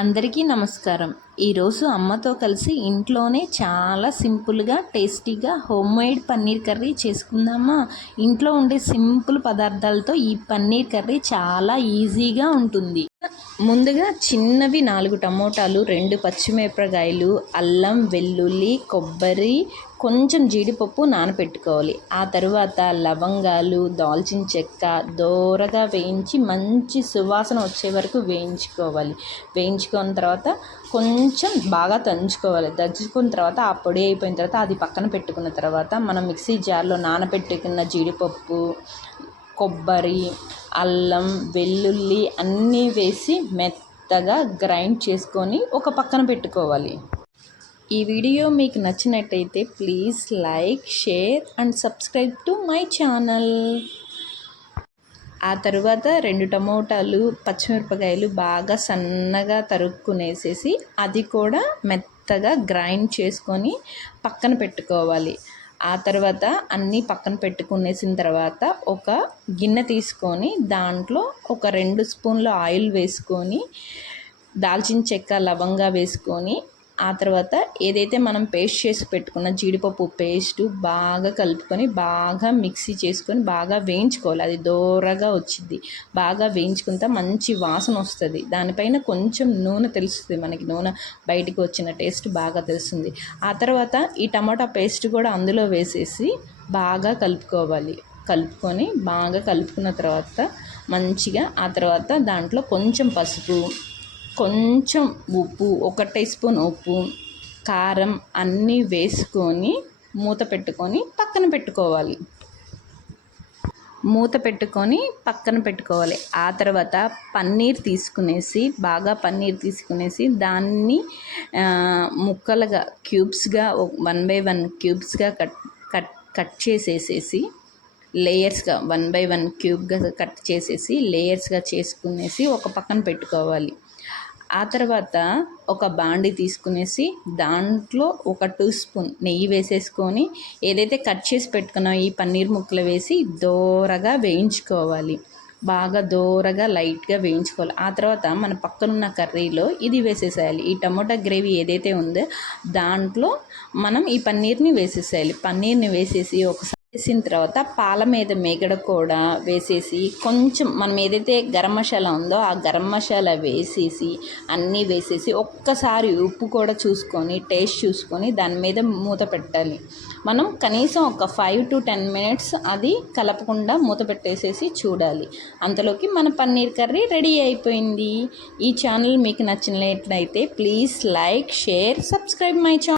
అందరికీ నమస్కారం. ఈరోజు అమ్మతో కలిసి ఇంట్లోనే చాలా సింపుల్గా టేస్టీగా హోమ్మేడ్ పన్నీర్ కర్రీ చేసుకుందామా. ఇంట్లో ఉండే సింపుల్ పదార్థాలతో ఈ పన్నీర్ కర్రీ చాలా ఈజీగా ఉంటుంది. ముందుగా చిన్నవి 4 టమోటాలు, 2 పచ్చిమిరపకాయలు, అల్లం, వెల్లుల్లి, కొబ్బరి, కొంచెం జీడిపప్పు నానపెట్టుకోవాలి. ఆ తర్వాత లవంగాలు, దాల్చిన చెక్క దోరగా వేయించి మంచి సువాసన వచ్చే వరకు వేయించుకున్న తర్వాత కొంచెం బాగా దంచుకున్న తర్వాత ఆ పొడి అయిపోయిన తర్వాత అది పక్కన పెట్టుకున్న తర్వాత మనం మిక్సీ జార్లో నానబెట్టుకున్న జీడిపప్పు, కొబ్బరి, అల్లం, వెల్లుల్లి అన్నీ వేసి మెత్తగా గ్రైండ్ చేసుకొని ఒక పక్కన పెట్టుకోవాలి. ఈ వీడియో మీకు నచ్చినట్టయితే please like, share and subscribe to my channel. ఆ తర్వాత 2 టమోటాలు, పచ్చిమిరపకాయలు బాగా సన్నగా తరుక్కునేసేసి అది కూడా మెత్తగా గ్రైండ్ చేసుకొని పక్కన పెట్టుకోవాలి. ఆ తర్వాత అన్నీ పక్కన పెట్టుకునేసిన తర్వాత ఒక గిన్నె తీసుకొని దాంట్లో ఒక 2 స్పూన్ల ఆయిల్ వేసుకొని దాల్చిన చెక్క, లవంగా వేసుకొని ఆ తర్వాత ఏదైతే మనం పేస్ట్ చేసి పెట్టుకున్న జీడిపప్పు పేస్టు బాగా కలుపుకొని బాగా మిక్సీ చేసుకొని బాగా వేయించుకోవాలి. అది దోరగా వచ్చింది. బాగా వేయించుకుంటే మంచి వాసన వస్తుంది. దానిపైన కొంచెం నూనె తెలుస్తుంది, మనకి నూనె బయటికి వచ్చిన టేస్ట్ బాగా తెలుస్తుంది. ఆ తర్వాత ఈ టమాటా పేస్ట్ కూడా అందులో వేసేసి బాగా కలుపుకొని బాగా కలుపుకున్న తర్వాత మంచిగా ఆ తర్వాత దాంట్లో కొంచెం పసుపు, కొంచెం ఉప్పు, 1 టీ స్పూన్ ఉప్పు, కారం అన్నీ వేసుకొని మూత పెట్టుకొని పక్కన పెట్టుకోవాలి. ఆ తర్వాత పన్నీర్ తీసుకునేసి దాన్ని ముక్కలుగా క్యూబ్స్గా 1 by 1 క్యూబ్స్గా కట్ చేసేసేసి లేయర్స్గా 1 by 1 క్యూబ్గా కట్ చేసేసి లేయర్స్గా చేసుకునేసి ఒక పక్కన పెట్టుకోవాలి. ఆ తర్వాత ఒక బాండి తీసుకునేసి దాంట్లో 1 టీ స్పూన్ నెయ్యి వేసేసుకొని ఏదైతే కట్ చేసి పెట్టుకున్నామో ఈ పన్నీర్ ముక్కలు వేసి దోరగా వేయించుకోవాలి. బాగా దోరగా లైట్గా వేయించుకోవాలి. ఆ తర్వాత మన పక్కనున్న కర్రీలో ఇది వేసేసేయాలి. ఈ టమోటా గ్రేవీ ఏదైతే ఉందో దాంట్లో మనం ఈ పన్నీర్ని వేసేసి ఒకసారి వేసిన తర్వాత పాల మీద మేగడ కూడా వేసేసి కొంచెం మనం ఏదైతే గరం మసాలా ఉందో ఆ గరం మసాలా వేసేసి అన్నీ వేసేసి ఒక్కసారి ఉప్పు కూడా టేస్ట్ చూసుకొని దాని మీద మూత పెట్టాలి. మనం కనీసం ఒక 5 to 10 minutes అది కలపకుండా మూత పెట్టేసేసి చూడాలి. అంతలోకి మన పన్నీర్ కర్రీ రెడీ అయిపోయింది. ఈ ఛానల్ మీకు నచ్చినట్లయితే please like, share, subscribe my channel.